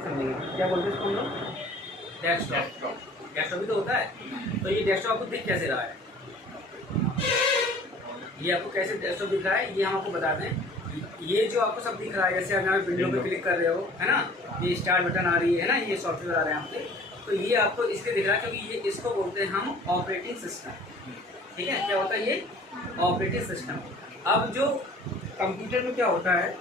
नहीं समझेंगे। क्या बोलते हैं इसको हम लोग? डेस्कटॉप। डेस्कटॉप भी तो होता है। तो ये डेस्कटॉप आपको दिख कैसे रहा है? ये आपको कैसे डेस्कटॉप दिख रहा है ये हम आपको बता दें। ये जो आपको सब दिख रहा है, जैसे अगर आप विंडो पे क्लिक कर रहे हो, है ना, ये स्टार्ट बटन आ रही है ना, ये सॉफ्टवेयर आ रहे हैं आपके, तो ये आपको इसके दिख रहा है क्योंकि ये इसको बोलते हैं हम ऑपरेटिंग सिस्टम। ठीक है, क्या होता है ये? Operating system. अब जो कंप्यूटर में क्या होता है,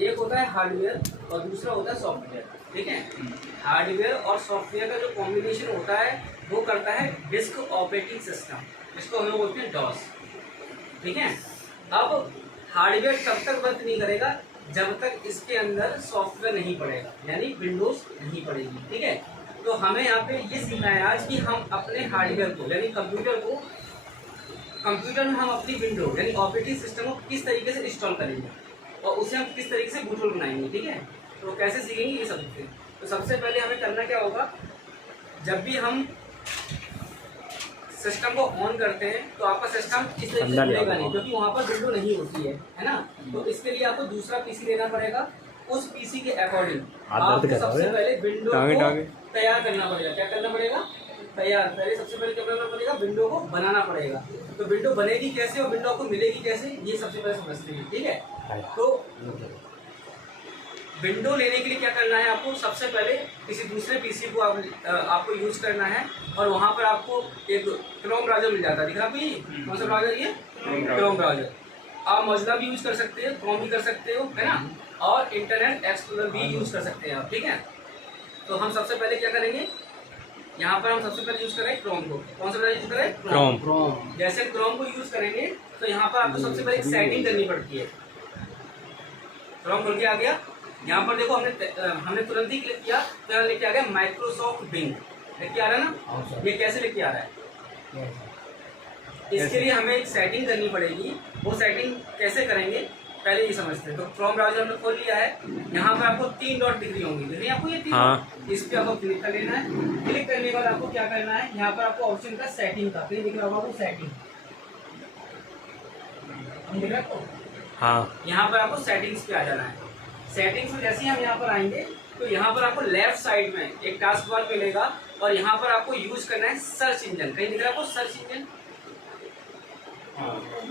एक होता है हार्डवेयर और दूसरा होता है सॉफ्टवेयर। ठीक है, हार्डवेयर और सॉफ्टवेयर का जो कॉम्बिनेशन होता है वो करता है डिस्क ऑपरेटिंग सिस्टम, जिसको हम लोग बोलते हैं डॉस। ठीक है, अब हार्डवेयर तब तक वर्क नहीं करेगा जब तक इसके अंदर सॉफ्टवेयर नहीं पड़ेगा, यानी विंडोज नहीं पड़ेगी। ठीक है, तो हमें यहाँ पे ये सीखना है आज कि हम अपने हार्डवेयर को यानी कंप्यूटर में हम अपनी विंडो यानी ऑपरेटिंग सिस्टम को किस तरीके से इंस्टॉल करेंगे और उसे हम किस तरीके से बूटलोड बनाएंगे। ठीक है, तो कैसे सीखेंगे ये सब। तो सबसे पहले हमें करना क्या होगा, जब भी हम सिस्टम को ऑन करते हैं तो आपका सिस्टम इस तरीके से खुलेगा नहीं, क्योंकि वहाँ पर विंडो नहीं होती है ना। तो इसके लिए आपको दूसरा पीसी लेना पड़ेगा। उस पीसी के अकॉर्डिंग आपको सबसे पहले विंडो को तैयार करना पड़ेगा। क्या करना पड़ेगा? तैयार। पहले सबसे पहले क्या करना पड़ेगा? विंडो को बनाना पड़ेगा। तो विंडो बनेगी कैसे और विंडो को मिलेगी कैसे, ये सबसे पहले समझते हैं। ठीक है, तो विंडो लेने के लिए क्या करना है आपको? सबसे पहले किसी दूसरे पीसी को आपको यूज करना है और वहाँ पर आपको एक क्रोम ब्राउजर मिल जाता है। दिख रहा है आपको? कौन सा ब्राउजर? ये क्रोम ब्राउजर। आप मोजिला भी यूज कर सकते हो, क्रोम भी कर सकते हो, है ना, और इंटरनेट एक्सप्लोरर भी यूज कर सकते हैं आप। ठीक है, तो हम सबसे पहले क्या करेंगे, यहाँ पर हम सबसे पहले यूज करें क्रोम को। कौन सा ब्राउजर यूज करें? क्रोम। जैसे क्रोम को यूज करेंगे तो यहाँ पर आपको सबसे पहले सेटिंग करनी पड़ती है। क्रोम खुल के आ गया, यहाँ पर देखो हमने तुरंत ही क्लिक किया तो यहाँ लेके आ गया माइक्रोसॉफ्ट बिंग। लेके आ रहा है ना? ये कैसे लेके आ रहा है? इसके लिए हमें एक सेटिंग करनी पड़ेगी। वो सेटिंग कैसे करेंगे पहले ये समझते हैं। तो क्रोम ब्राउजर हमने खोल लिया है, यहाँ पर आपको 3 डॉट दिख रही होंगी, दिख रही है आपको ये 3 डॉट? इस पे आपको क्लिक कर लेना है। क्लिक करने के बाद आपको क्या करना है, यहाँ पर आपको ऑप्शन का सेटिंग का कहीं दिख रहा होगा आपको सेटिंग, दिख रहा है आपको? हाँ, यहाँ पर आपको सेटिंग्स पे आ जाना है। सेटिंग्स में जैसे ही हम यहाँ पर आएंगे तो यहाँ पर आपको लेफ्ट साइड में एक टास्क बार मिलेगा और यहाँ पर आपको यूज करना है सर्च इंजन। कहीं दिख रहा है आपको सर्च इंजन?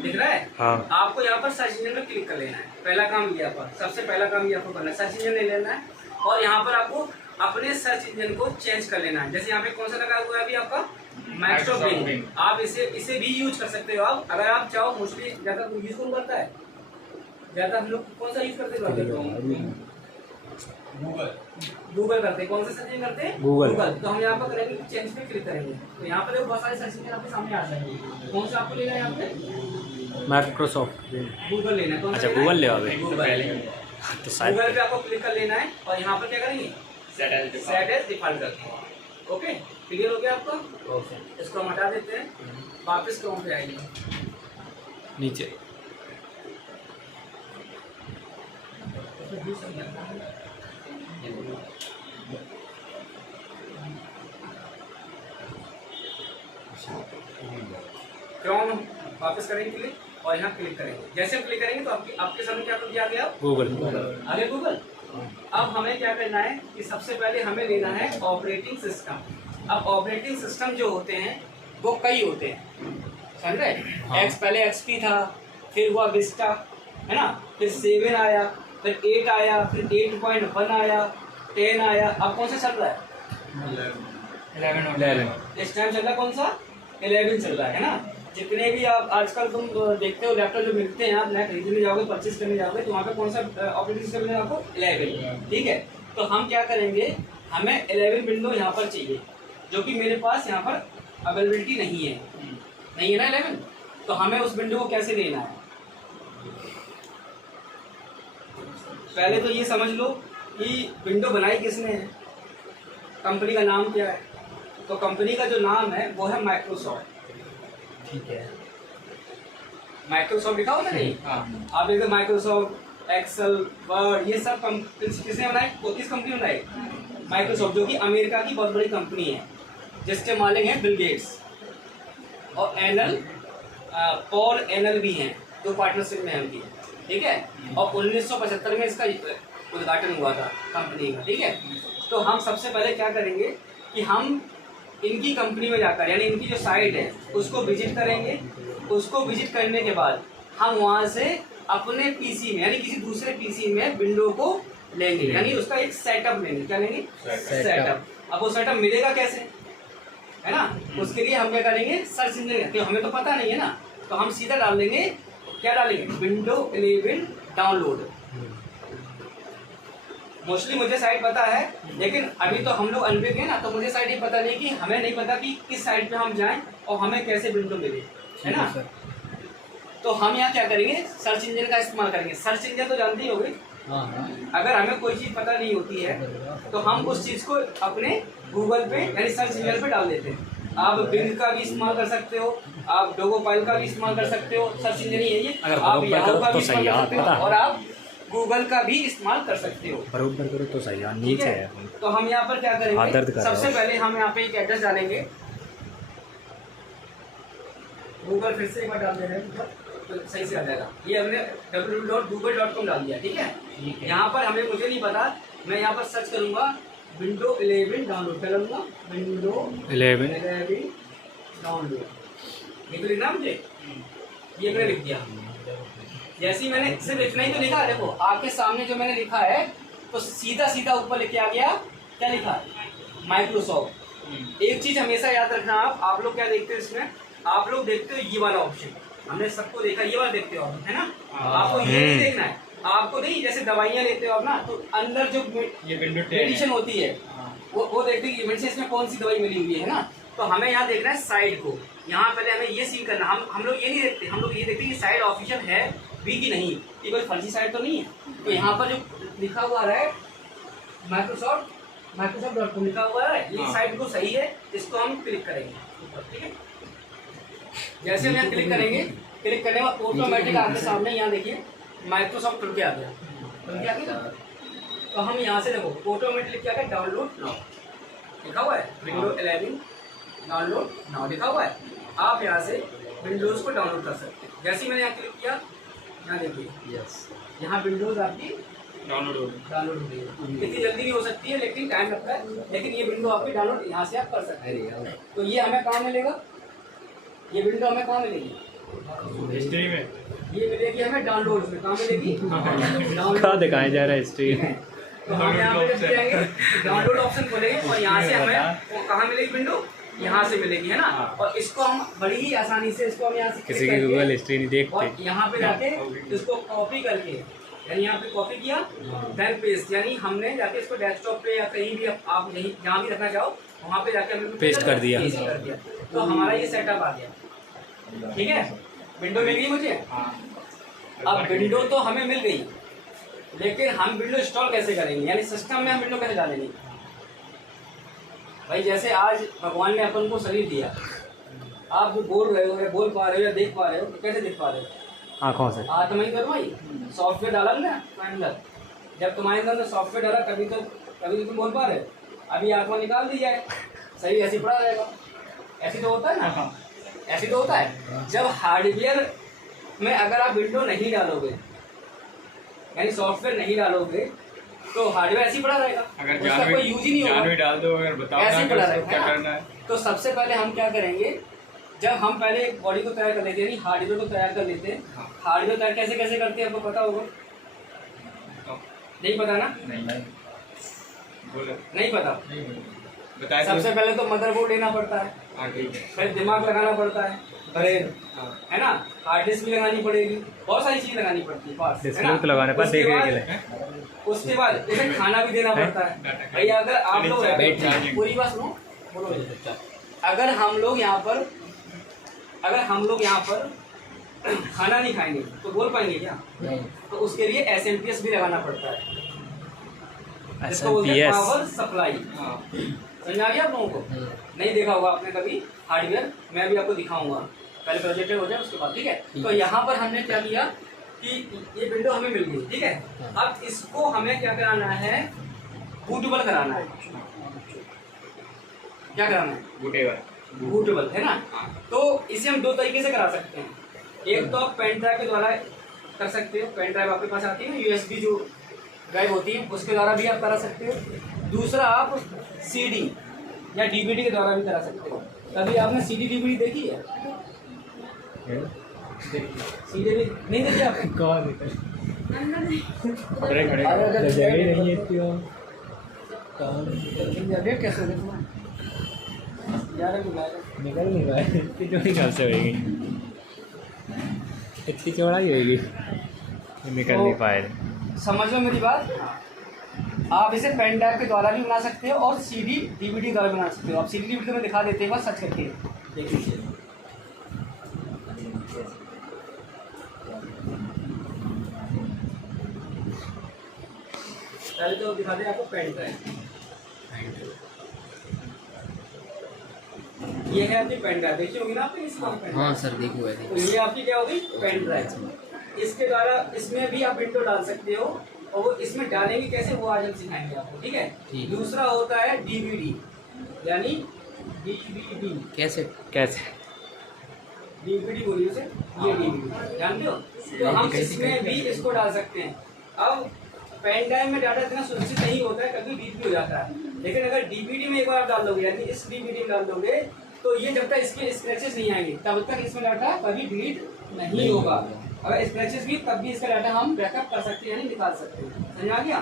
दिख रहा है? हाँ। आपको यहाँ पर सर्च इंजन में क्लिक कर लेना है। पहला काम ये आपका, सबसे पहला काम ये आपको करना है, सर्च इंजन ले लेना है और यहाँ पर आपको अपने सर्च इंजन को चेंज कर लेना है। जैसे यहाँ पे कौन सा लगा हुआ है अभी आपका? Microsoft Bing. आप इसे भी यूज कर सकते हो आप, अगर आप चाहो। मोस्टली ज्यादा यूज कौन करता है? ज्यादा हम लोग कौन सा यूज करते हैं? गूगल करते हैं। कौन सा सर्च इंजन करते हैं? गूगल। तो हम यहाँ पर करेंगे चेंज पे क्लिक करेंगे तो यहाँ पर बहुत सारे सर्च इंजन आपके सामने आ जाएंगे। कौन सा आपको लेना है यहाँ पे? माइक्रोसॉफ्ट गूगल लेना है। कौन सा? गूगल ले आओगे। गूगल पे आपको क्लिक कर लेना है और यहाँ पर क्या करेंगे? सेट एज डिफॉल्ट करते हैं। ओके, क्लियर हो गया आपको? इसको हम हटा देते हैं, वापस क्रोम पे आएंगे नीचे। क्रोम वापस करेंगे क्लिक और यहाँ क्लिक करेंगे। जैसे हम क्लिक करेंगे तो आपके सामने क्या आ गया? गूगल। आगे गूगल। अब हमें क्या करना है कि सबसे पहले हमें लेना है ऑपरेटिंग सिस्टम। अब ऑपरेटिंग सिस्टम जो होते हैं वो कई होते हैं, समझ रहे? पहले XP था, फिर हुआ विस्टा, है ना, फिर 7 आया, फिर 8 आया, फिर 8.1 आया, 10 आया। अब कौन सा चल रहा है? 11। इस टाइम चल रहा है कौन सा? 11 चल रहा है ना। जितने भी आप आजकल तुम देखते हो लैपटॉप जो मिलते हैं, आप नया खरीदने जाओगे, परचेज करने जाओगे तो वहाँ पे कौन सा ऑपरेटिंग सिस्टम मिलेगा आपको? 11। ठीक है, तो हम क्या करेंगे, हमें 11 विंडो यहाँ पर चाहिए, जो कि मेरे पास यहाँ पर अवेलेबिलिटी नहीं है ना 11। तो हमें उस विंडो को कैसे लेना है? पहले तो ये समझ लो कि विंडो बनाई किसने है, कंपनी का नाम क्या है? तो कंपनी का जो नाम है वो है माइक्रोसॉफ्ट। ठीक है, माइक्रोसॉफ्ट लिखा होता नहीं? आप देखो माइक्रोसॉफ्ट, एक्सेल, वर्ड, ये सब किसने बनाए? किस कंपनी बनाई? माइक्रोसॉफ्ट, जो कि अमेरिका की बहुत बड़ी कंपनी है, जिसके मालिक हैं बिल गेट्स और पॉल एनल भी हैं, जो पार्टनरशिप में है उनकी। ठीक है, और 1975 में इसका उद्घाटन हुआ था कंपनी का, ठीक है। तो हम सबसे पहले क्या करेंगे कि हम इनकी कंपनी में जाकर, यानी इनकी जो साइट है उसको विजिट करेंगे। उसको विजिट करने के बाद हम वहाँ से अपने पीसी में, यानी किसी दूसरे पीसी में विंडो को लेंगे, यानी उसका एक सेटअप लेंगे। क्या लेंगे? सेटअप। अब वो सेटअप मिलेगा कैसे, है ना? उसके लिए हम क्या करेंगे, सर्च इंजन, तो हमें तो पता नहीं है ना, तो हम सीधा डाल देंगे, क्या डालेंगे, विंडो 11 डाउनलोड। मोस्टली मुझे साइट पता है, लेकिन अभी तो हम लोग अनभिज्ञ हैं ना, तो मुझे साइट ही पता नहीं कि हमें नहीं पता कि किस साइट पे हम जाएं और हमें कैसे विंडो मिले, है ना। तो हम यहाँ क्या करेंगे, सर्च इंजन का इस्तेमाल करेंगे। सर्च इंजन तो जानते ही होंगे, अगर हमें कोई चीज़ पता नहीं होती है तो हम उस चीज़ को अपने गूगल पे यानी सर्च इंजन पे डाल देते हैं। आप बिंग का भी इस्तेमाल कर सकते हो, आप डोगोपाइल का भी इस्तेमाल कर सकते हो, सर्च इंजन ही है ये। आप याहू का भी इस्तेमाल कर सकते हो और आप गूगल का भी इस्तेमाल कर सकते हो। बराबर करो तो सही है, नीचे है। तो हम यहाँ पर क्या करेंगे, सबसे पहले हम यहाँ पे एक एड्रेस डालेंगे। गूगल फिर से एक बार डाल दे रहे हैं तो सही से आ जाएगा। ये हमने www.google.com डाल दिया, ठीक है। यहाँ पर हमें, मुझे नहीं पता, मैं यहाँ पर सर्च करूँगा विंडो 11 डाउनलोड करूँगा, विंडो 11 डाउनलोड। ये तो लिखना मुझे, ये मैंने लिख दिया। जैसे ही मैंने सिर्फ इतना ही तो लिखा, देखो आपके सामने जो मैंने लिखा है, तो सीधा सीधा ऊपर लिख के आ गया, क्या लिखा, माइक्रोसॉफ्ट। एक चीज हमेशा याद रखना, आप लोग क्या देखते हो इसमें, आप लोग देखते हो ये वाला ऑप्शन, हमने सबको देखा, ये वाला देखते हो आप, है ना। आपको ये नहीं देखना है, आपको नहीं, जैसे दवाइयाँ लेते हो आप ना, तो अंदर जो मेडिसिन होती है वो देखते हैं मेडिसिन इसमें कौन सी दवाई मिली हुई है ना। तो हमें यहाँ देखना है साइट को, यहाँ पहले हमें ये सीन करना। हम लोग ये नहीं देखते, हम लोग ये देखते हैं कि साइट ऑफिशियल है भी कि नहीं, ये कोई फर्जी साइट तो नहीं है। तो यहाँ पर जो लिखा हुआ है Microsoft.com लिखा हुआ है, ये साइट को सही है, इसको हम क्लिक करेंगे, ठीक है। जैसे हम यहाँ क्लिक करेंगे, क्लिक करने के बाद ऑटोमेटिक आपके सामने यहाँ देखिए माइक्रोसॉफ्ट खुल के आ गया, तो हम यहाँ से देखो ऑटोमेटिक क्या है, डाउनलोड नाउ लिखा हुआ है, विंडो 11 डाउनलोड नाउ लिखा हुआ है। आप यहाँ से विंडोज़ को डाउनलोड कर सकते हैं। जैसे ही मैंने यहाँ क्लिक किया, यहाँ देखिए यहाँ विंडोज़ आपकी डाउनलोड हो गई है। इतनी जल्दी भी हो सकती है, लेकिन टाइम लगता है, लेकिन ये विंडो आपकी डाउनलोड यहाँ से आप कर सकते हैं। तो ये हमें कहाँ मिलेगा, ये विंडो हमें कहाँ मिलेगी, हिस्ट्री में। ये मिलेगी हमें डाउनलोड में। कहाँ मिलेगी, कहाँ दिखाया जा रहा है हिस्ट्री में। तो हम यहाँ पे जब जाएंगे डाउनलोड ऑप्शन खोलेंगे और यहाँ से हमें कहाँ मिलेगी विंडो, यहाँ से मिलेगी, है ना। और इसको हम बड़ी ही आसानी से, इसको हम यहाँ से किसी की गूगल हिस्ट्री नहीं देखते, और यहाँ पे जाके इसको कॉपी करके, यानी यहाँ पे कॉपी किया, देन पेस्ट, यानी हमने जाके इसको डेस्कटॉप पे या कहीं भी आप यहीं जहाँ भी रखना चाहो वहाँ पे जाके हमने पेस्ट कर दिया। तो हमारा ये सेटअप आ गया, ठीक है। विंडो मिल गई मुझे। अब विंडो तो हमें मिल गई, लेकिन हम विंडो इंस्टॉल कैसे करेंगे, यानी सिस्टम में हम विंडो कैसे डालेंगे। भाई जैसे आज भगवान ने अपन को शरीर दिया, आप जो बोल रहे हो या बोल पा रहे हो या देख पा रहे हो, तो कैसे देख पा रहे हो, आँखों से। आत्मा ही करो भाई, सॉफ्टवेयर डाला ना अंदर, जब तुम्हारे अंदर सॉफ्टवेयर डाला तभी तो तुम बोल पा रहे हो। अभी आत्मा निकाल दी जाए, सही ऐसे पड़ा रहेगा, ऐसे तो होता है ना, ऐसे तो होता है। जब हार्डवेयर में अगर आप विंडो नहीं डालोगे, यानी सॉफ्टवेयर नहीं डालोगे, तो हार्डवेयर ऐसे ही पड़ा रहेगा, उसका कोई यूज ही नहीं होगा, डाल दो, अगर बताओ ऐसे ही पड़ा रहेगा, क्या करना है। तो सबसे पहले हम क्या करेंगे, जब हम पहले बॉडी को तैयार कर लेते हैं, यानी हार्डवेयर को तैयार कर लेते हैं। हार्डवेयर तैयार कैसे कैसे करते हैं आपको पता होगा, नहीं पता ना, नहीं पता। बताया सबसे पहले तो मदरबोर्ड लेना पड़ता है, फिर दिमाग लगाना पड़ता है, ब्रेन, है ना, हार्ड डिस्क भी लगानी पड़ेगी, बहुत सारी चीज लगानी पड़ती है, तो लगाने पर देखने के लिए। उसके बाद उसे खाना भी देना पड़ता है। भैया अगर आप लोग पूरी बात सुनो, बोलो, अगर हम लोग यहाँ पर खाना नहीं खाएंगे तो बोल पाएंगे क्या, तो उसके लिए SMPS भी लगाना पड़ता है, पावर सप्लाई। समझ आ गया आप लोगों को, नहीं देखा होगा आपने कभी हार्डवेयर, मैं भी आपको दिखाऊंगा, पहले प्रोजेक्टर हो जाए उसके बाद, ठीक है। तो यहाँ पर हमने क्या किया कि ये विंडो हमें मिल गई, ठीक है। अब इसको हमें क्या कराना है, बूटेबल कराना है। क्या कराना है, बूटेबल, है ना। तो इसे हम दो तरीके से करा सकते हैं। एक तो आप पेन ड्राइव के द्वारा कर सकते हो। पेन ड्राइव आपके पास आती है ना, यूएसबी जो ड्राइव होती है उसके द्वारा भी आप करा सकते हो। दूसरा आप सीडी या डीवीडी के द्वारा भी करा सकते हो। कभी आपने सीडी डीवीडी देखी है? सीडी भी नहीं देखी आपने? कौन निकल अरे जगह ही नहीं है क्यों? डेट कैसे हो गई तुम्हारी? 11 को लाया निकल नहीं पाए, इतनी चौड़ी कहाँ से होगी? इतनी चौड़ाई होगी, निकल नहीं पाए। समझ लो मेरी बात। आप इसे पेन ड्राइव के द्वारा भी बना सकते हो और सीडी डीवीडी द्वारा बना सकते हो। आप सीडी डीवीडी में दिखा देते हैं, बस सर्च करके देख लीजिए। पहले तो दिखा दें आपको पेन ड्राइव। ये है आपकी पेन ड्राइव, देखी होगी ना आपने इस बार? हाँ सर देखी हुई तो ये आपकी क्या होगी? Pen drive. इसके द्वारा इसमें भी आप विंडो डाल सकते हो और वो इसमें डालेंगे कैसे वो आज हम सिखाएंगे आपको, ठीक है? दूसरा होता है डीवीडी, यानी डीवीडी। कैसे डीवीडी बोलिए उसे, ये डीवीडी जानते हो? तो हम इसमें भी इसको डाल सकते हैं। अब पेन ड्राइव में डाटा इतना सुरक्षित नहीं होता है, कभी लीक भी हो जाता है। लेकिन अगर डीवीडी में एक बार आप डाल दोगे, यानी इस डीवीडी में डाल दोगे, तो ये जब तक इसके स्क्रैचेस नहीं आएंगे तब तक इसमें डाटा कभी डिलीट नहीं होगा। अगर स्क्रैचेस भी तब भी इसका डाटा हम बैकअप कर सकते हैं, यानी निकाल सकते हैं। समझ आ गया?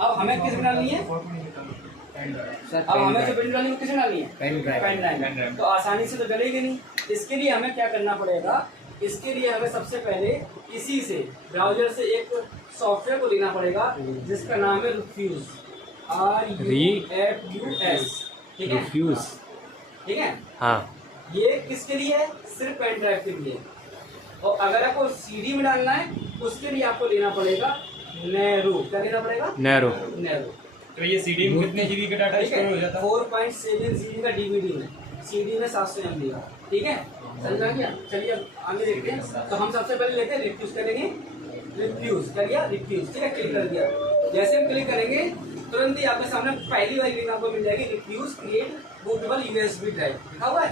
अब हमें किस में डालनी है? अब हमें जो विंडो डालनी है किस में डालनी है? Pen drive. तो आसानी से तो डलेगी नहीं। इसके लिए हमें क्या करना पड़ेगा? इसके लिए हमें सबसे पहले किसी से ब्राउजर से एक सॉफ्टवेयर को लेना पड़ेगा जिसका नाम है रिफ्यूज, RUFUS, ठीक है? रिफ्यूज, ठीक है? हाँ। ये किसके लिए है? सिर्फ पेन ड्राइव के लिए। और अगर आपको सीडी में डालना है उसके लिए आपको लेना पड़ेगा नैरो। क्या लेना पड़ेगा? नैरो। तो ये सीडी में कितने जीबी का डाटा स्टोर हो जाता है? 4.7 जीबी का डीवीडी में, सीडी में 700 MB का, ठीक है? समझ आ गया? चलिए अब आगे देखते हैं। तो हम सबसे पहले लेते हैं रिफ्यूज, करेंगे रिफ्यूज, कर दिया रिफ्यूज, ठीक है? क्लिक कर दिया। जैसे हम क्लिक करेंगे तुरंत ही आपके सामने पहली वाली लिंक आपको मिल जाएगी, Rufus create bootable USB drive. लिखा हुआ है?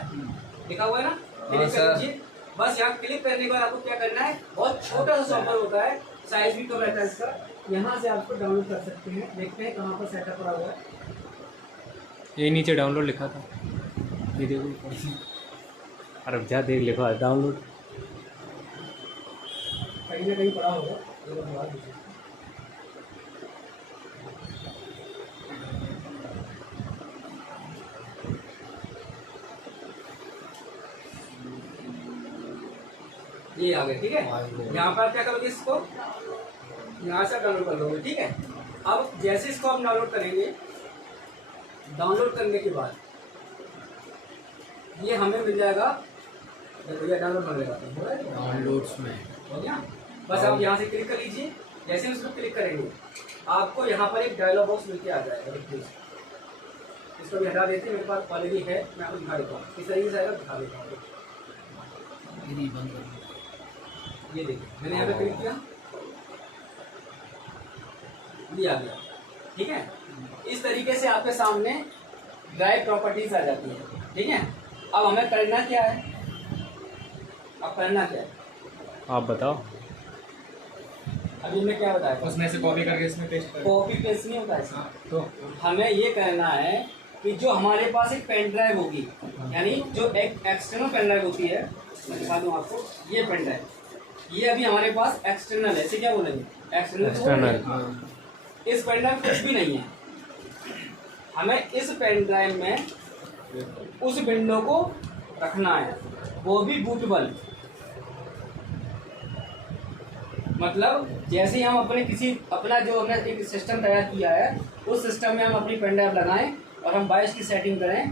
लिखा हुआ है ना? क्लिक कर दीजिए। बस यहाँ क्लिक करने के बाद आपको क्या करना है? बहुत छोटा सा सॉफ्टवेयर होता है, साइज भी कम रहता है इसका। यहाँ से आपको डाउनलोड कर सकते हैं। देखते हैं कहाँ पर सेटअप करा हुआ है। ये नीचे डाउनलोड लिखा था, ये देखो। अरे जा देख, लिखा है डाउनलोड। कहीं ना कहीं पड़ा होगा, ये बनवा दीजिए। ये आ गए, ठीक है? यहाँ पर क्या करोगे? इसको यहाँ से डाउनलोड कर लोगे, ठीक है? अब जैसे इसको आप डाउनलोड करेंगे, डाउनलोड करने के बाद ये हमें मिल जाएगा। भैया डाउनलोड कर लेगा, डाउनलोड्स में हो गया? बस आप यहाँ से क्लिक कर लीजिए। जैसे उसको क्लिक करेंगे आपको यहाँ पर एक डायलॉग बॉक्स मिलके आ जाएगा। इसको भी हटा देते हैं, मेरे पास ऑलरेडी है, मैं आपको दिखा देता हूँ किस तरीके से आएगा, दिखा देता हूँ। ये देखिए, मैंने यहाँ पे क्लिक किया, ये आ गया, ठीक है? इस तरीके से आपके सामने ड्राइव प्रॉपर्टीज आ जाती है, ठीक है? अब हमें करना क्या है? अब करना क्या है आप बताओ। अभी मैं क्या बताया? उसमें से कॉपी करके इसमें पेस्ट कर। कॉपी पेस्ट नहीं होता है। तो हमें ये करना है कि जो हमारे पास एक पेन ड्राइव होगी, यानी जो एक एक्सटर्नल पेन ड्राइव होती है, मैं दिखा दूँ आपको। ये पेन ड्राइव, ये अभी हमारे पास एक्सटर्नल है, इसे क्या बोलेंगे? एक्सटर्नल। इस पेन ड्राइव कुछ भी नहीं है। हमें इस पेन ड्राइव में उस विंडो को रखना है, वो भी बूटेबल। मतलब जैसे ही हम अपना जो हमने एक सिस्टम तैयार किया है, उस सिस्टम में हम अपनी पेन ड्राइव लगाएं और हम बायोस की सेटिंग करें,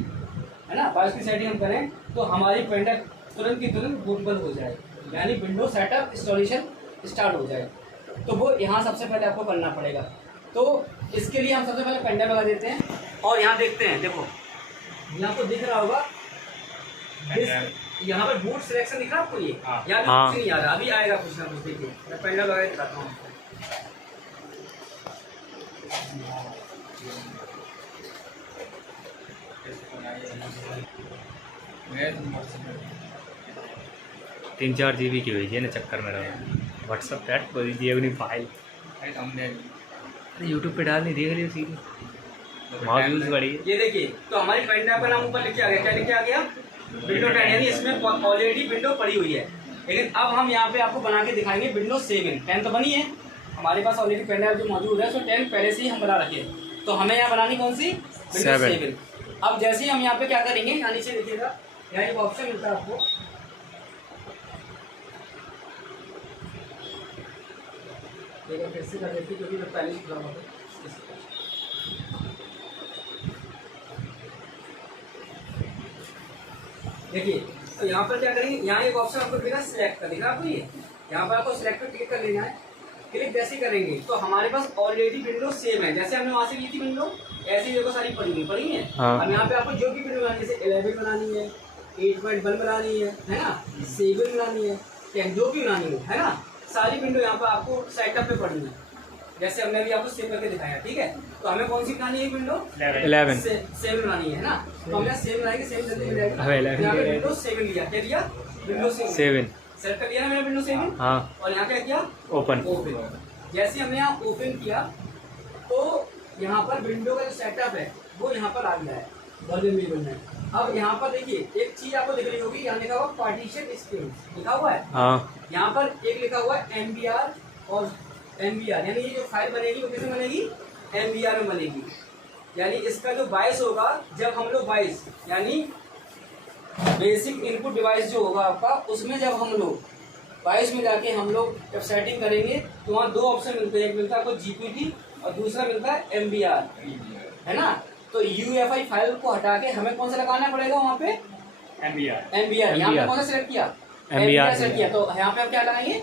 है ना? बायोस की सेटिंग हम करें तो हमारी पेन ड्राइव तुरंत की तुरंत बूटेबल हो जाए, यानी विंडो सेटअप इंस्टॉलेशन स्टार्ट हो जाए। तो वो यहाँ सबसे पहले आपको करना पड़ेगा। तो इसके लिए हम सबसे पहले पेन ड्राइव लगा देते हैं और यहाँ देखते हैं। देखो यहाँ को दिख रहा होगा, यहाँ पर बूट सिलेक्शन दिख रहा है आपको? ये यहाँ पे कुछ नहीं आ रहा, अभी आएगा कुछ ना कुछ। देखिए मैं पेन ड्राइव लगा के दिखाता हूँ। मैं 3-4 GB की हुई है ना, चक्कर में रहा। व्हाट्सएप पे ऐड कर दीजिए अपनी फाइल। अरे thumbnail। अरे यूट्यूब पे डालनी देख लियो सीधी वहाँ व्यूज़ बढ़ी है। ये देखिए, तो हमारी पेन ड्राइव का नाम ऊपर लिखे आ गया, क्या लिखे आ गया? विंडो 10, यानी इसमें ऑलरेडी विंडो पड़ी हुई है। लेकिन अब हम यहाँ पे आपको बना के दिखाएंगे विंडो 7। 10 तो बनी है हमारे पास ऑलरेडी, पेन ड्राइव जो मौजूद है, सो 10 पहले से ही हम बना रखे हैं। तो हमें यहाँ बनानी कौन सी? विंडो 7। अब जैसे ही हम यहाँ पे क्या करेंगे, यहाँ नीचे देखिएगा, यहाँ एक ऑप्शन मिलता है आपको, फिर से कर देते क्योंकि पहले ही खुला हुआ था। देखिए, तो यहाँ पर क्या करेंगे, यहाँ एक ऑप्शन आपको दिखेगा सिलेक्ट का, दिखा आपको ये, यहाँ पर आपको सिलेक्ट पर क्लिक कर लेना है। क्लिक जैसे करेंगे तो हमारे पास ऑलरेडी विंडो सेम है, जैसे हमने वहाँ से की थी विंडो, ऐसे ही देखो सारी पड़ी है। हाँ। अब यहाँ पे आपको जो भी विंडो बनानी है, जैसे 11 बनानी है, 8.1 बनानी है ना, 7 बनानी है, 10 जो भी बनानी है ना, सारी विंडो यहाँ पर आपको सेटअप पे पड़नी है, जैसे हमने अभी आपको सेव करके दिखाया। ठीक है, तो हमें कौन सी बनानी है विंडो? 11 7 बनानी है ना, तो हमने 7 बनाएंगे, 7 जल्दी मिल जाएगी। हाँ, 11 यहाँ पे विंडो 7 लिया, क्या लिया? विंडो 7 सेलेक्ट कर लिया ना मैंने विंडो 7। हाँ, और यहाँ क्या किया? ओपन। जैसे हमने यहाँ ओपन किया तो यहाँ पर विंडो का जो सेटअप है वो यहाँ पर आ गया है, वर्जन भी बनना है। अब यहाँ पर देखिए एक चीज आपको दिख रही होगी, यहाँ लिखा हुआ पार्टीशन स्पेस लिखा हुआ है। हाँ, यहाँ पर एक लिखा हुआ है MBR और MBR, यानी ये जो फाइल बनेगी वो कैसे बनेगी? MBR में बनेगी। यानी इसका जो बायस होगा, जब हम लोग बायस यानी बेसिक इनपुट डिवाइस जो होगा आपका, उसमें जब हम लोग बायस में जाके हम लोग जब सेटिंग करेंगे तो वहाँ 2 ऑप्शन मिलते हैं, एक मिलता है आपको GPT और दूसरा मिलता है MBR, है ना। तो UEFI फाइल को हटा के हमें कौन सा लगाना पड़ेगा वहाँ पे? MBR। यहाँ पे कौन सा सिलेक्ट किया? MBR सेलेक्ट किया, तो यहाँ पे आप क्या लगाएंगे?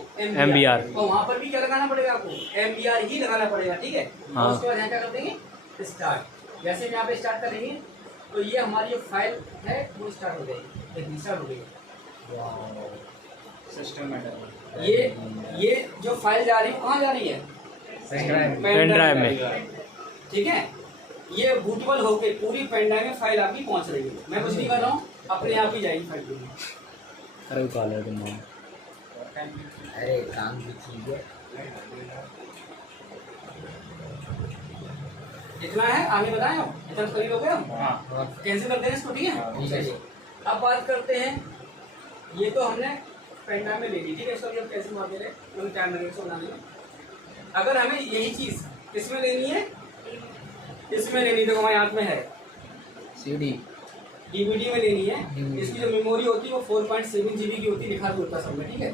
MBR। तो वहाँ पर भी क्या लगाना पड़ेगा आपको? MBR ही लगाना पड़ेगा। ठीक है, और उसके बाद यहाँ क्या कर देंगे? स्टार्ट। जैसे हम यहाँ पे स्टार्ट करेंगे तो ये हमारी जो फाइल है वो स्टार्ट हो जाएगी, स्टार्ट हो गई। सिस्टम में ये जो फाइल जा रही है कहाँ जा रही है? पेन ड्राइव में। ठीक है, ये बूटेबल होके पूरी पेन ड्राइव में फाइल आपकी पहुंच रही है। मैं कुछ नहीं कर रहा हूँ, अपने आप ही जाएगी फाइल। अरे कॉल है तुम। अरे काम की चीज है। इतना है, आगे बताएं हम, इतना तो करीब हो गया हम। हाँ। कैंसिल करते हैं इसको, ठीक है? ठीक है। चलिए, अब बात करते हैं, ये तो हमने पेन ड्राइव में ले ली, ठीक है, इसको अभी हम कैसे मार दे रहे हैं, टाइम लगेगा इसको बनाने में। अगर हमें यही चीज किसमें लेनी है? इसमें लेनी, तो हमारे हाथ में है CD DVD में लेनी है। इसकी जो मेमोरी होती है वो 4.7 GB की होती है, लिखा भी होता है सब में। ठीक है,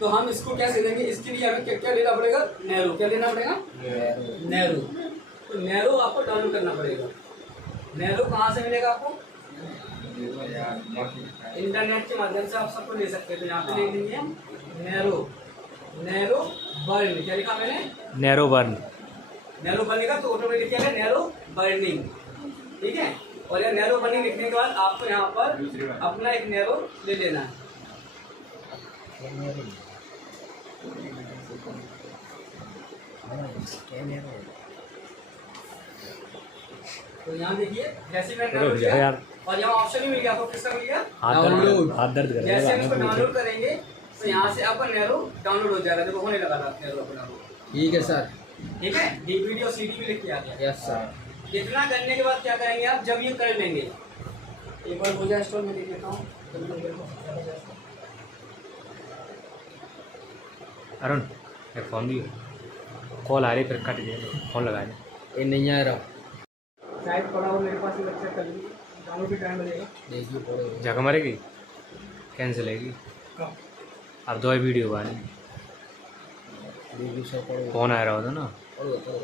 तो हम इसको कैसे लेंगे? इसके लिए हमें क्या लेना पड़ेगा? नैरो। क्या लेना पड़ेगा? नैरो। तो नैरो आपको डाउनलोड करना पड़ेगा। नैरो कहाँ से मिलेगा आपको? इंटरनेट के माध्यम से आप सबको ले सकते हैं। तो यहाँ पे ले लेंगे हम नैरो बर्न। क्या लिखा मैंने? Narrow burn. नैरो बनेगा तो ऑटोमेटिक क्या है? Narrow burning. ठीक है, और यह नैरो बर्निंग लिखने के बाद आपको यहाँ पर अपना एक नैरो ले लेना है। तो यहाँ देखिए, जैसे मैंने डाउनलोड किया यार, और यहाँ ऑप्शन भी मिल गया आपको, किसका मिल गया? हाथ दर्द कर जैसे हम इसको डाउनलोड करेंगे तो यहाँ से आपका नैरो डाउनलोड हो जाएगा। देखो होने लगा था नैरो अपना। ठीक है सर। ठीक है, DVD और CD भी लिख के आ गया। Yes sir. इतना करने के बाद क्या करेंगे आप? जब ये कर लेंगे, एक बार हो जाए स्टोर में देख लेता हूँ। अरुण एक फ़ोन भी कॉल आ रही, फिर कट गया, फ़ोन लगा दे। ये नहीं आ रहा। शायद पड़ा हो मेरे पास, चेक कर लीजिए, डाउनलोड भी टाइम लगेगा। देखिए पड़ो। जगह मरेगी, कैंसिल होगी। अब 2 वीडियो बनी, देखिए सर पड़ो। फ़ोन आ रहा होता ना। पड़ो पड़ो।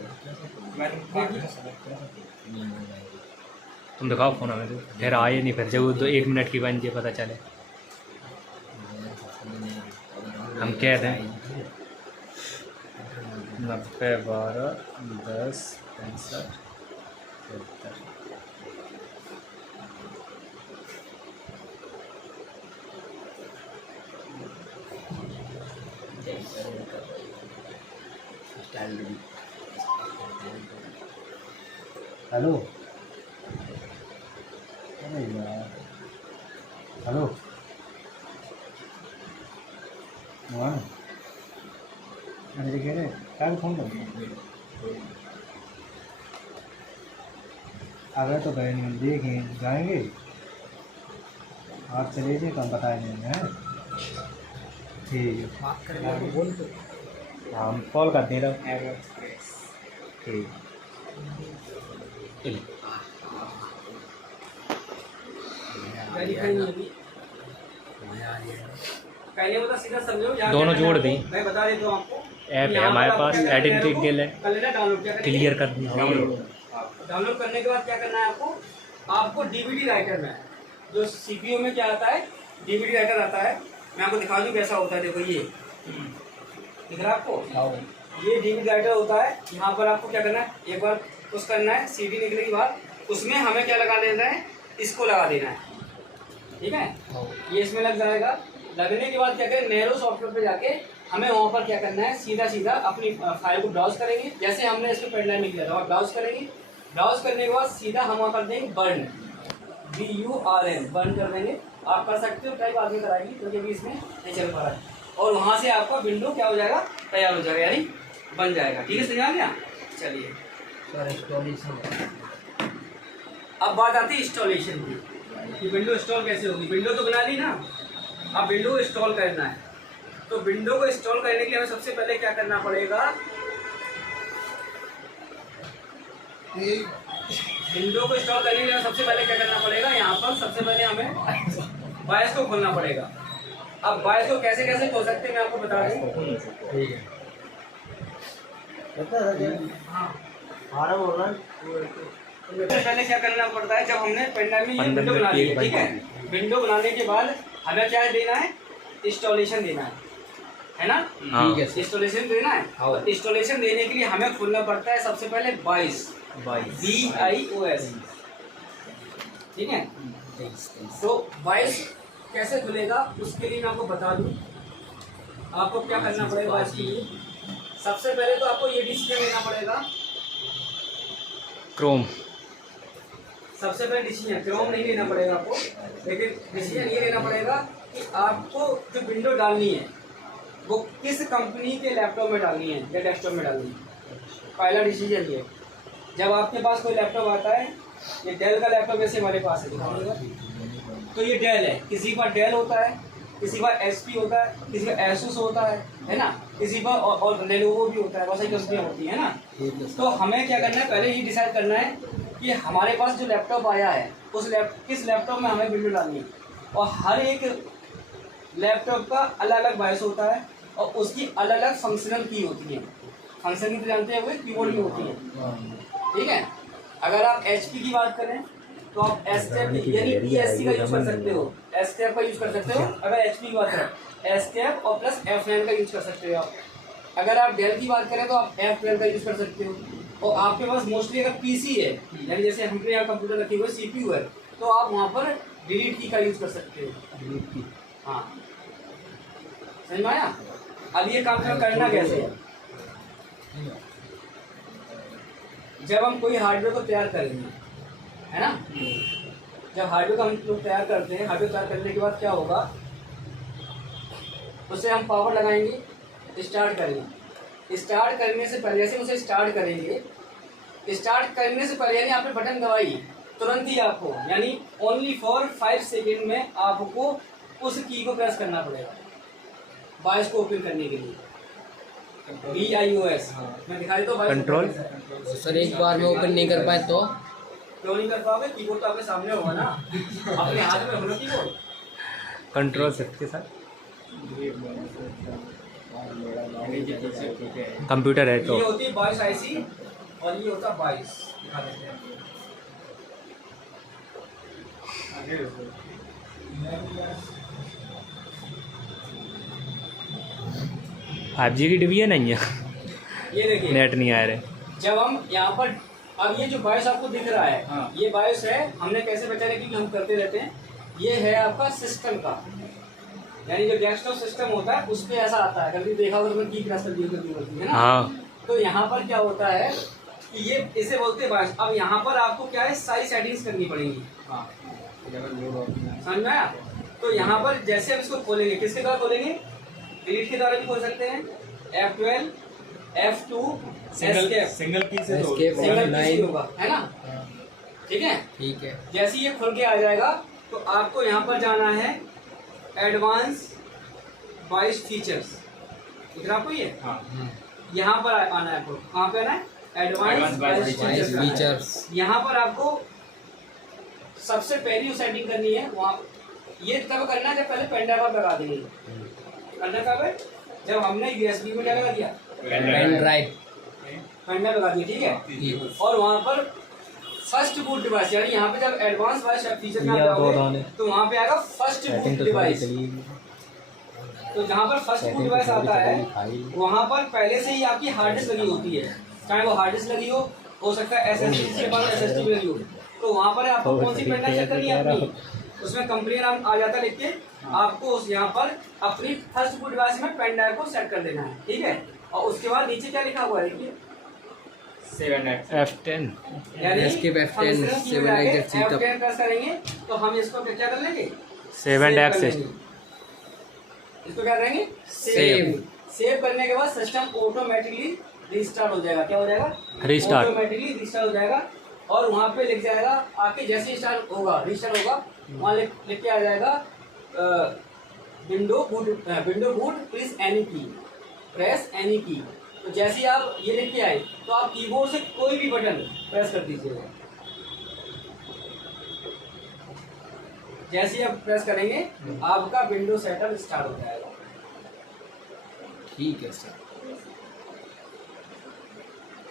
तुम दिखाओ फ़ोन हमें, तो फिर आए नहीं, फिर जब 1 मिनट की बन जाए पता चले। हम कह दें 90 12 10 65 70। हेलो, अरे यार, हेलो, हाँ कल फोन कर अगर तो गए नहीं हम देखें जाएंगे आप चले जाइए तो हम बता देंगे हैं ठीक है बात करने को बोल तो हम कॉल कर दे रहे ठीक गाड़ी खड़ी नहीं अभी पहले बता सीधा समझो यहाँ दोनों क्या जोड़ करना है दी। आपको। मैं बता देता हूँ आपको ऐप है यहाँ हमारे पर आपको पास क्या करना है एडिटिंग के लिए कर लेना डाउनलोड क्या क्लियर कर दी डाउनलोड करने के बाद क्या करना है आपको डीवीडी राइटर में जो सीपीयू में क्या आता है डीवीडी राइटर आता है। मैं आपको दिखा दूँ कैसा होता है। देखो ये दिख रहा है आपको ये डीवीडी राइटर होता है। यहाँ पर आपको क्या करना है एक बार पुश करना है सीडी निकलने के बाद उसमें हमें क्या लगा देना है इसको लगा देना है। ठीक है ये इसमें लग जाएगा। लगने के बाद क्या करें नेरो सॉफ्टवेयर पे जाके हमें वहाँ पर क्या करना है सीधा सीधा अपनी फाइल को ब्राउज करेंगे जैसे हमने इसको पेन ड्राइव में किया था और ब्राउज करेंगे। ब्राउज करने के बाद सीधा हम वहाँ कर देंगे बर्न BURN बर्न कर देंगे। आप कर सकते हो कई आदमी कराएंगे क्योंकि अभी इसमें नहीं चल पा रहा है और वहाँ से आपका विंडो क्या हो जाएगा तैयार हो जाएगा यानी बन जाएगा। ठीक है समझ आ गया। चलिए अब बात आती है इंस्टॉलेशन की कि विंडो इंस्टॉल कैसे होगी। विंडो तो बना ली ना अब विंडो इंस्टॉल करना है। तो विंडो को इंस्टॉल करने के लिए हमें सबसे पहले क्या करना पड़ेगा विंडो को इंस्टॉल करने के लिए सबसे पहले क्या करना पड़ेगा यहाँ पर सबसे पहले हमें बायस को खोलना पड़ेगा। अब बायस को कैसे कैसे खोल सकते हैं मैं आपको बता दूँ। ठीक है पहले क्या करना पड़ता है जब हमने पेन ड्राइव में ये विंडो बना ली है। ठीक है विंडो बनाने के बाद हमें क्या देना है इंस्टॉलेशन देना है ना। हाँ। इंस्टॉलेशन देना है और इंस्टॉलेशन देने के लिए हमें खोलना पड़ता है सबसे पहले BIOS BIOS। ठीक है तो BIOS कैसे खुलेगा उसके लिए मैं आपको बता दूं। आपको क्या करना पड़ेगा BIOS के लिए सबसे पहले तो आपको ये डिसीजन लेना पड़ेगा। क्रोम सबसे पहले डिसीजन क्रोम नहीं लेना पड़ेगा आपको लेकिन डिसीजन ये लेना पड़ेगा कि आपको जो विंडो डालनी है वो किस कंपनी के लैपटॉप में डालनी है या डेस्कटॉप में डालनी है। पहला डिसीजन ये जब आपके पास कोई लैपटॉप आता है ये डेल का लैपटॉप जैसे हमारे पास है दिखाऊंगा तो ये डेल है। किसी का डेल होता है किसी का HP होता है किसी का एसूस होता है ना किसी का और लेनोवो भी होता है बहुत सारी कंपनियाँ होती है ना। तो हमें क्या करना है पहले ये डिसाइड करना है कि हमारे पास जो लैपटॉप आया है उस किस लैपटॉप में हमें विंडो डालनी है। और हर एक लैपटॉप का अलग अलग BIOS होता है और उसकी अलग अलग फंक्शनल की होती है। फंक्शन की जानते हैं वो कीबोर्ड में होती है। ठीक है अगर आप HP की बात करें तो आप STEP यानी ESC का यूज कर सकते हो STEP का यूज कर सकते हो। अगर HP की बात करें STEP और प्लस F9 का यूज कर सकते हो आप। अगर आप डेल की बात करें तो आप F12 का यूज कर सकते हो। और आपके पास मोस्टली अगर PC है यानी जैसे हमने यहाँ कंप्यूटर रखी हुई CPU है तो आप वहाँ पर डिलीट की का यूज कर सकते हो। हाँ समझ में आया। अब ये काम करना कैसे है जब हम कोई हार्डवेयर को तैयार करेंगे है ना। जब हार्डवेयर को हम लोग तैयार करते हैं हार्डवेयर तैयार करने के बाद क्या होगा उसे हम पावर लगाएंगे स्टार्ट करेंगे। स्टार्ट करने से पहले जैसे उसे स्टार्ट करेंगे स्टार्ट करने से पहले यानी आपने बटन दबाई तुरंत ही आपको यानी ओनली फॉर 5 सेकेंड में आपको उस की को प्रेस करना पड़ेगा BIOS को ओपन करने के लिए। BIOS मैं दिखा देता हूँ कंट्रोल सर एक बार में ओपन नहीं कर पाए तो क्यों नहीं कर पाओगे। कीबोर्ड तो आपके सामने होगा ना अपने हाथ में होना कीबोर्ड। कंट्रोल शिफ्ट के साथ कंप्यूटर है तो ये होती है BIOS IC और ये होता है BIOS। दिखा देते हैं 5G की डिवीजन नहीं है ये देखिए नेट नहीं आ रहे। जब हम यहाँ पर अब ये जो BIOS आपको दिख रहा है ये BIOS है। हमने कैसे पहचाना क्योंकि हम करते रहते हैं। ये है आपका सिस्टम का यानी जो डेस्कटॉप सिस्टम होता है उस पर ऐसा आता है कभी देखा होगा तो की प्रेस कर दी है ना। हाँ तो यहाँ पर क्या होता है कि ये इसे बोलते हैं BIOS। अब यहाँ पर आपको क्या है सारी सेटिंग्स करनी पड़ेगी। समझ में आया। तो यहाँ पर जैसे हम इसको खोलेंगे किसके द्वारा खोलेंगे डिलीट के द्वारा भी खोल सकते हैं F12 F2 single escape, single की से दो Escape। सिंगल F9 PC होगा, है ना? ठीक है। ठीक है। जैसे ये खुल के आ जाएगा तो आपको यहाँ पर जाना है एडवांस वॉइस फीचर्स, दिख रहा आपको ये? हाँ यहाँ पर आना है आपको, कहाँ पे आना है? Advance Advanced voice voice features. यहाँ पर आपको सबसे पहली जो सेटिंग करनी है वहाँ, ये तब करना है जब पहले पेन ड्राइव आप लगा देंगे। करना कब है? जब हमने यूएसबी में क्या लगा दिया? Pen drive. पेन ड्राइव लगा दी, ठीक है। ठीक। और वहाँ पर फर्स्ट बूट डिवाइस, यानी यहाँ पे जब एडवांस वॉइस फीचर में या आप दो जाओगे दाने। तो वहाँ पे आएगा फर्स्ट सेटिंग बूट तो थोड़ी डिवाइस। चली तो जहाँ पर फर्स्ट बूट डिवाइस आता है वहाँ पर पहले से ही आपकी हार्ड डिस्क लगी होती है, चाहे वो हार्ड डिस्क लगी हो सकता है एसएसडी के बाद एसएसडी भी लगी हो। तो वहाँ पर आपको कौन सी पेन ड्राइव सेट करनी है अपनी, उसमें कंपनी नाम आ जाता है लिख के, आपको उस यहाँ पर अपनी फर्स्ट बूट डिवाइस में पेन ड्राइव को सेट कर देना है, ठीक है। और उसके बाद नीचे क्या लिखा हुआ है देखिए, F10 यानी Escape F10, हम सिर्फ 7 exit setup। F10 प्रेस करेंगे तो हम इसको क्या कर लेंगे? 7 सेव कर एक्सेस। लेंगे। इसको क्या करेंगे? सेव। सेव करने के बाद सिस्टम ऑटोमेटिकली रिस्टार्ट हो जाएगा। क्या हो जाएगा? रिस्टार्ट। ऑटोमेटिकली रिस्टार्ट हो जाएगा और वहाँ पे लिख जाएगा आपके जैसे रिस्टार्ट होगा वहाँ लिख के आ जाएगा विंडो बूट प्रेस एनी की, प्रेस एनी की। तो जैसे ही आप ये लिख के आए तो आप कीबोर्ड से कोई भी बटन प्रेस कर दीजिएगा। जैसे ही आप प्रेस करेंगे आपका विंडो सेटअप स्टार्ट हो जाएगा। ठीक है सर,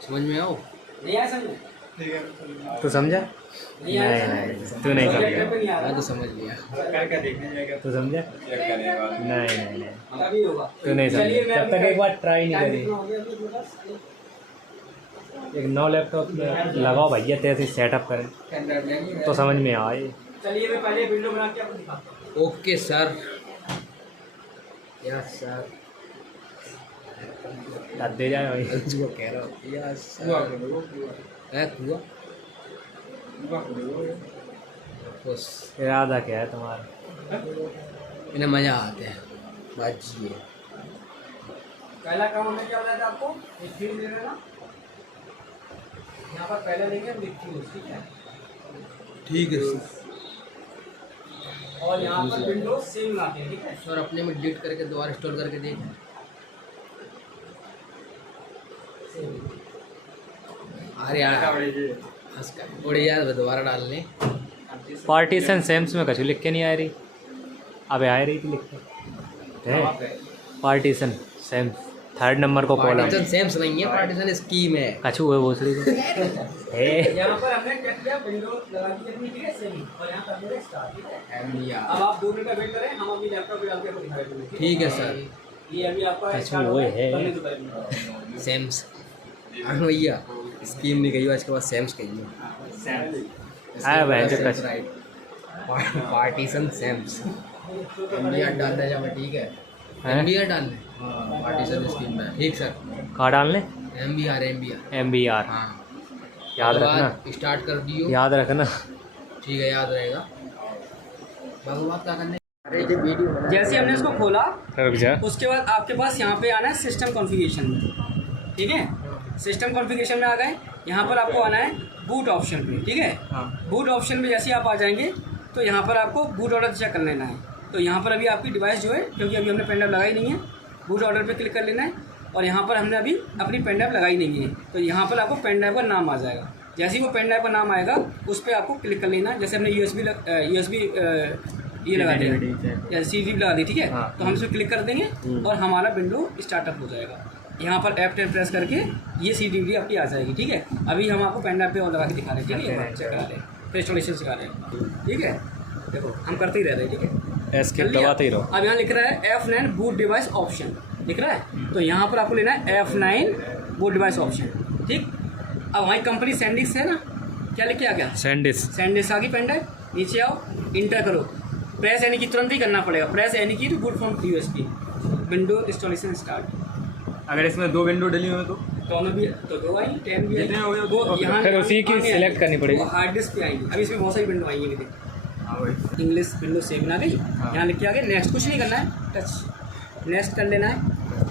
समझ में आओ। नहीं आया समझ में? तू समझा? नहीं आया नहीं, समझ? तू नहीं प्रोजेक्टर समझा। पे नहीं आ मैं रहा। तो समझ लिया। करके देखने जाएगा तू समझा? चेक करेगा नहीं अभी होगा। तू नहीं समझा। चलिए मैं जब तक एक बार ट्राई नहीं टाइम करी। कितना हो गया अभी मेरे पास? एक नौ लैपटॉप लगाओ भैया, तेरे सेटअप करें तो समझ में आए। चलिए मैं पहले विंडो बना के आपको दिखाता हूँ। Okay sir. Yes sir. दे जाए भाई। जो कह रहा हूँ। Yes sir. है कुआ। बस इरादा क्या है तुम्हारा? इन्हें मज़ा आते हैं बाजिए। पहला काम हमें क्या बताया था आपको? एक फील्ड ले लेना। यहाँ पर पहले लेंगे मिक्की, ठीक है। ठीक है सर। और यहाँ पर विंडो सेम लाते हैं, ठीक है। सर अपने में डिलीट करके दोबारा इंस्टॉल करके देख। अरे यार उड़े यार दोबारा डाल लें। पार्टीशन सेम्स में कछु लिख के नहीं आ रही। अबे आ रही थी लिख के। पार्टीशन सेम्स 3rd नंबर को कॉलम। पार्टीशन सेम्स नहीं है, पार्टीशन स्कीम है। कछु है भोसड़ी को। ए यहाँ पर हमने क्या किया, विंडो लगा दी अपनी, ठीक है, सेम। और यहाँ कर दिया स्टार्ट, ठीक है। अब आप 2 मिनट का वेट करें, हम अभी लैपटॉप पे डाल के आपको दिखाई देंगे। ठीक है सर। ये अभी आपका अच्छा, स्टार्ट वो हो है। करने दो पहले। सेम्स भैया स्कीम नहीं कही, आज के बाद सेम्स कही। आया बहन जो कच। पार्टीशन सेम्स एमबीआर डाल रहे हैं, ठीक है। हैं? एमबीआर डाल लें पार्टीशन स्कीम में। ठीक सर। कहाँ डालने? एमबीआर MBR हाँ। याद उसके रखना। बाद स्टार्ट कर दियो। याद रखना। ठीक है, याद रहेगा। भगवान क्या करने। अरे ये वीडियो जैसे हमने इसको खोला रुक जा। उसके बाद आपके पास यहाँ पे आना है सिस्टम कॉन्फ़िगरेशन में, ठीक है। सिस्टम कॉन्फ़िगरेशन में आ गए, यहाँ पर आपको आना है बूट ऑप्शन पे, ठीक है। बूट ऑप्शन में जैसे ही आप आ जाएंगे तो यहाँ पर आपको बूट ऑर्डर चेक कर लेना है। तो यहाँ पर अभी आपकी डिवाइस जो है, क्योंकि अभी हमने पेन ड्राइव लगाई नहीं है, बूट ऑर्डर पे क्लिक कर लेना है। और यहाँ पर हमने अभी अपनी पेन ड्राइव लगाई नहीं है, तो यहाँ पर आपको पेन ड्राइव का नाम आ जाएगा। जैसे ही वो पेन ड्राइव का नाम आएगा उस पर आपको क्लिक कर लेना है। जैसे हमने USB ये लगा दिया या CD लगा दी, ठीक है। तो हम इस पर क्लिक कर देंगे और हमारा विंडो स्टार्टअप हो जाएगा। यहाँ पर F10 प्रेस करके ये CD आपकी आ जाएगी, ठीक है। अभी हम आपको पेन ड्राइव पे और लगा के दिखा रहे हैं, ठीक है। चेक करा रहे हैं, फिर इंस्टॉलेशन सिखा रहे हैं, ठीक है। देखो हम करते ही रह रहे हैं, ठीक है। एस्केप दबाते ही रहो। अब यहाँ लिख रहा है F9 बूट डिवाइस ऑप्शन लिख रहा है, तो यहाँ पर आपको लेना है F9 बूट डिवाइस ऑप्शन, ठीक। अब वहीं कंपनी सैंडिस्क है ना, क्या लिख के आ गया? सैंडिस्क आ गई पेन ड्राइव। नीचे आओ, इंटर करो, प्रेस यानी कि तुरंत ही करना पड़ेगा। प्रेस यानी कि boot from USB, window installation start. अगर इसमें 2 विंडो डली हुई तो दोनों भी तो 2 आई, 10 भी आई। जितने हो गए वो उतने। यहाँ फिर उसी की आगे select करनी पड़ेगी। वो हार्ड डिस्क पे आएंगी। अभी इसमें बहुत सारी विंडो आई है, देखो हाँ भाई। इंग्लिश विंडो 7 आ गई। यहाँ लिख के आगे नेक्स्ट, कुछ नहीं करना है, टच नेक्स्ट कर लेना है।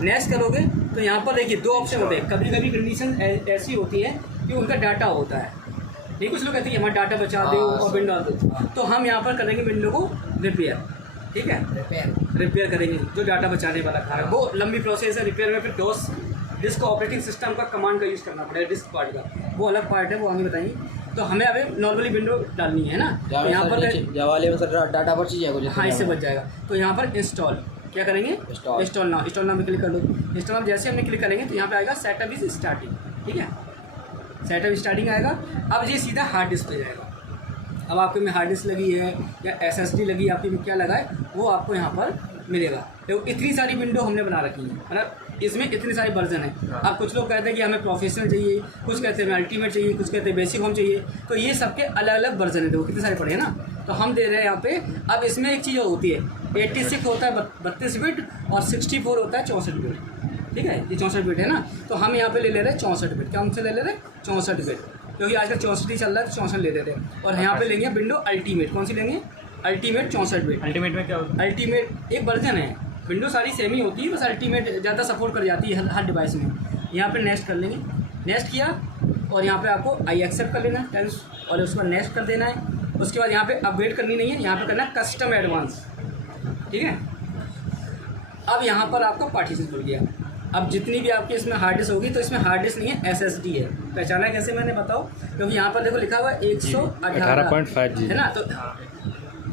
नेक्स्ट करोगे तो यहाँ पर देखिए दो ऑप्शन होते हैं। कभी कभी कंडीशन ऐसी होती है कि उनका डाटा होता है, नहीं कुछ लोग कहते हैं कि हमारा डाटा बचा दो और विंडो डाल दो, तो हम यहाँ पर करेंगे विंडो को रिपेयर, ठीक है, रिपेयर करेंगे जो डाटा बचाने वाला था। वो लंबी प्रोसेस है रिपेयर में, फिर डोस डिस्क ऑपरेटिंग सिस्टम का कमांड का यूज़ करना पड़ेगा, डिस्क पार्ट का वो अलग पार्ट है, वो आगे बताएंगे। तो हमें अभी नॉर्मली विंडो डालनी है ना, तो यहाँ पर जवाले में सर डाटा बच जाएगा, हाँ इससे बच जाएगा। तो यहाँ पर इंस्टॉल क्या करेंगे, इंस्टॉल नाउ में क्लिक कर लो। इंस्टॉल नाउ जैसे हमने क्लिक करेंगे तो यहाँ पे आएगा सेटअप इज स्टार्टिंग, ठीक है, सेटअप स्टार्टिंग आएगा। अब ये सीधा हार्ड डिस्क पे जाएगा। अब आपके में हार्ड डिस्क लगी है या SSD लगी है, आपके में क्या लगा है वो आपको यहाँ पर मिलेगा। तो इतनी सारी विंडो हमने बना रखी है, मतलब इसमें इतने सारे वर्जन है। अब कुछ लोग कहते हैं कि हमें प्रोफेशनल चाहिए, कुछ कहते हैं हमें अल्टीमेट चाहिए, कुछ कहते हैं बेसिक होम चाहिए, तो ये सबके अलग अलग वर्जन है। देखो कितने सारे पड़े हैं ना, तो हम दे रहे हैं यहाँ पे। अब इसमें एक चीज़ और होती है, 86 होता है 32 बिट और 64 होता है 64 बिट, ठीक है, ये 64 बिट है ना। तो हम यहाँ पे ले ले रहे हैं 64 बिट। क्या हमसे ले ले रहे हैं 64 बिट, क्योंकि आजकल 64 ही चल रहा है तो 64 ले लेते हैं। और यहाँ पे लेंगे विंडो अल्टीमेट, कौन सी लेंगे, अल्टीमेट 64 बिट। अल्टीमेट में क्या होता अल्टीमेट एक वर्जन है, विंडो सारी सेम ही होती है, बस अल्टीमेट ज़्यादा सपोर्ट कर जाती है हर डिवाइस में। यहाँ पे नेक्स्ट कर लेंगे, नेक्स्ट किया और यहाँ पे आपको आई एक्सेप्ट कर लेना है और उसको नेक्स्ट कर देना है। उसके बाद यहाँ पे अपडेट करनी नहीं है, यहाँ पे करना है कस्टम एडवांस, ठीक है। अब यहाँ पर आपका पार्टीशन जुड़ गया। अब जितनी भी आपकी इसमें हार्ड डिस्क होगी, तो इसमें हार्ड डिस्क नहीं है SSD है। पहचाना कैसे मैंने बताओ, क्योंकि यहाँ पर देखो लिखा हुआ है 118.5 GB है ना, तो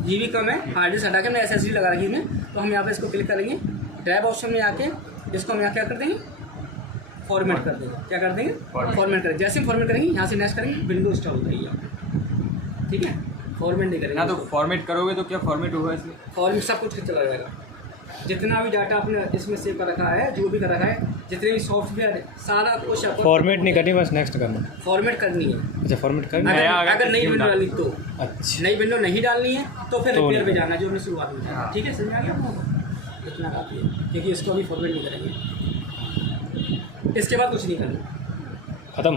GB कम है, हार्ड डिस्क हटा के हमने SSD लगा रखी है। तो हम यहाँ पे इसको क्लिक करेंगे, टैब ऑप्शन में आके इसको हम यहाँ क्या कर देंगे, फॉर्मेट कर देंगे। क्या कर देंगे, फॉर्मेट करेंगे। जैसे हम फॉर्मेट करेंगे यहाँ से नेक्स्ट करेंगे, विंडो इंस्टॉल हो जाएगी आपको, ठीक है, फॉर्मेट नहीं करेंगे ना। तो फॉर्मेट करोगे तो क्या फॉर्मेट होगा इसमें? फॉर्मेट सब कुछ चला जाएगा, जितना भी डाटा आपने इसमें सेव कर रखा है, जो भी कर रखा है, जितने भी सॉफ्टवेयर है, सारा कुछ फॉर्मेट नहीं करनी, बस नेक्स्ट करना। फॉर्मेट करनी है। अच्छा फॉर्मेट करना अगर, है। अगर नई विंडो डालनी तो अच्छा नई विंडो नहीं डालनी है तो फिर तो रिपेयर पे जाना, जो हमने शुरुआत में किया, ठीक है, समझ आ गया आपको, इतना काफ़ी है, क्योंकि इसको अभी फॉर्मेट नहीं करेंगे, इसके बाद कुछ नहीं करना, खत्म।